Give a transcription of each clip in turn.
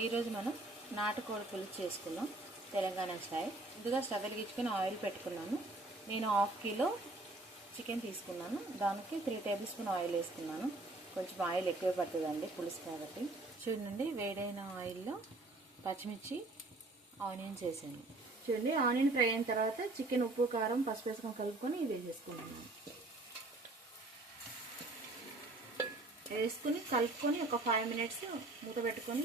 ఈరోజు మనం నాటుకోడి పులుసు చేసుకున్నాం తెలంగాణ స్టైల్. ముందుగా స్టవ్ వెలిగించుకొని ఆయిల్ పెట్టుకున్నాను. నేను 1/2 కిలో చికెన్ తీసుకున్నాను. దానికి 3 టేబుల్ స్పూన్ ఆయిల్ వేసుకున్నాను. కొంచెం ఆయిల్ ఎక్కువ పడుతుందండి పులుసు కాబట్టి. చూడండి, వేడైన ఆయిల్లో పచ్చిమిర్చి, ఆనియన్స్ వేసాను. చూడండి, ఆనియన్ ఫ్రై అయిన తర్వాత చికెన్ ఉప్పు కారం పసుపు వేసుకొని కలుపుకొని ఇది వేసేసుకున్నాను. వేసుకుని కలుపుకొని ఒక 5 మినిట్స్ మూత పెట్టుకొని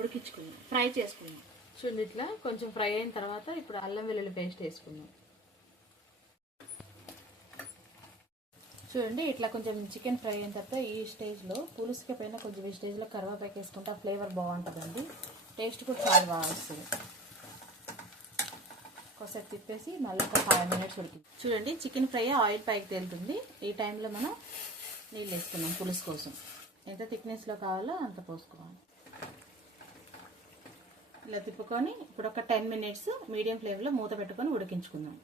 ఉడికించుకున్నాం, ఫ్రై చేసుకున్నాం. చూడండి, ఇట్లా కొంచెం ఫ్రై అయిన తర్వాత ఇప్పుడు అల్లం వెల్లుల్లి పేస్ట్ వేసుకున్నాం. చూడండి, ఇట్లా కొంచెం చికెన్ ఫ్రై అయిన తర్వాత ఈ స్టేజ్లో పులుసుకి పైన కొంచెం ఈ స్టేజ్లో కరివేపాకు వేసుకుంటే ఫ్లేవర్ బాగుంటుందండి. టేస్ట్ కూడా చాలా బాగా వస్తుంది. ఒకసారి తిప్పేసి మళ్ళీ ఒక 5 మినిట్స్ ఉడికి. చూడండి, చికెన్ ఫ్రై ఆయిల్ పైకి తేలుతుంది. ఈ టైంలో మనం నీళ్ళు వేసుకున్నాం. పులుసు కోసం ఎంత థిక్నెస్లో కావాలో అంత పోసుకోవాలి. ఇలా తిప్పుకొని ఇప్పుడు ఒక 10 మినిట్స్ మీడియం ఫ్లేమ్లో మూత పెట్టుకొని ఉడికించుకుందాం.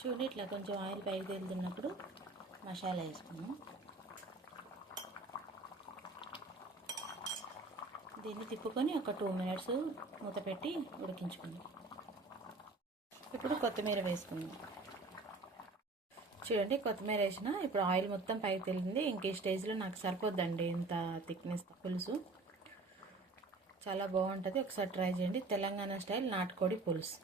చూడండి, ఇట్లా కొంచెం ఆయిల్ పైకి తేలుతున్నప్పుడు మసాలా వేసుకున్నాం. దీన్ని తిప్పుకొని ఒక 2 మినిట్స్ మూత పెట్టి ఉడికించుకుందాం. ఇప్పుడు కొత్తిమీర వేసుకుందాం. చూడండి, కొత్తిమీర వేసిన ఇప్పుడు ఆయిల్ మొత్తం పైకి తేలింది. ఇంక ఈ స్టేజ్లో నాకు సరిపోద్దండి ఇంత థిక్నెస్ పులుసు. చాలా బాగుంటుంది. ఒకసారి ట్రై చేయండి. తెలంగాణ స్టైల్ నాటుకోడి పులుసు.